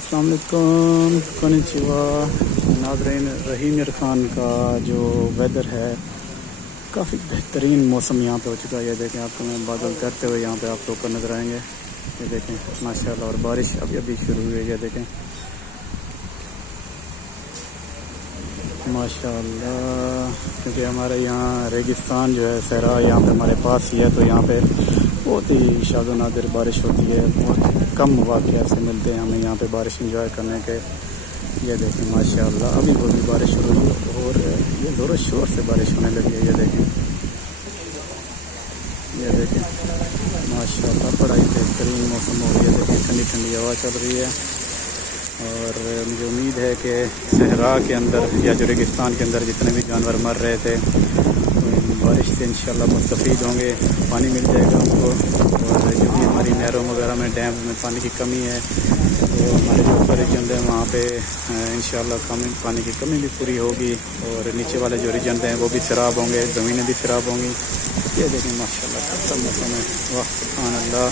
السلام علیکم، کنیچیوا ناظرین۔ رحیم عرفان کا جو ویدر ہے کافی بہترین موسم یہاں پہ ہو چکا ہے۔ یہ دیکھیں، آپ کو میں بادل کرتے ہوئے یہاں پہ آپ کو اوپر نظر آئیں گے۔ یہ دیکھیں ماشاءاللہ، اور بارش ابھی شروع ہوئی ہے۔ یہ دیکھیں ماشاءاللہ، کیونکہ ہمارے یہاں ریگستان جو ہے، صحرا یہاں پہ ہمارے پاس ہی ہے، تو یہاں پہ بہت ہی شاد و نادر بارش ہوتی ہے۔ بہت کم واقعات سے ملتے ہیں ہمیں یہاں پہ بارش انجوائے کرنے کے۔ یہ دیکھیں ماشاءاللہ، ابھی بھی بارش شروع ہوئی ہے اور یہ زور و شور سے بارش ہونے لگی ہے۔ یہ دیکھیں ماشاءاللہ، بڑا ہی بہترین موسم ہو گیا۔ دیکھیں ٹھنڈی ٹھنڈی ہوا چل رہی ہے، اور مجھے امید ہے کہ صحرا کے اندر یا جو ریگستان کے اندر جتنے بھی جانور مر رہے تھے بارش سے انشاءاللہ مستفید ہوں گے، پانی مل جائے گا ان کو۔ اور جو بھی ہماری نہروں وغیرہ میں، ڈیم میں پانی کی کمی ہے، تو ہمارے جو اوپر ریجن ہیں وہاں پہ انشاءاللہ پانی کی کمی بھی پوری ہوگی، اور نیچے والے جو ریجن ہیں وہ بھی سیراب ہوں گے، زمینیں بھی سیراب ہوں گی۔ یہ دیکھیں ماشاءاللہ کیسا موسم ہے، واہ سبحان اللہ۔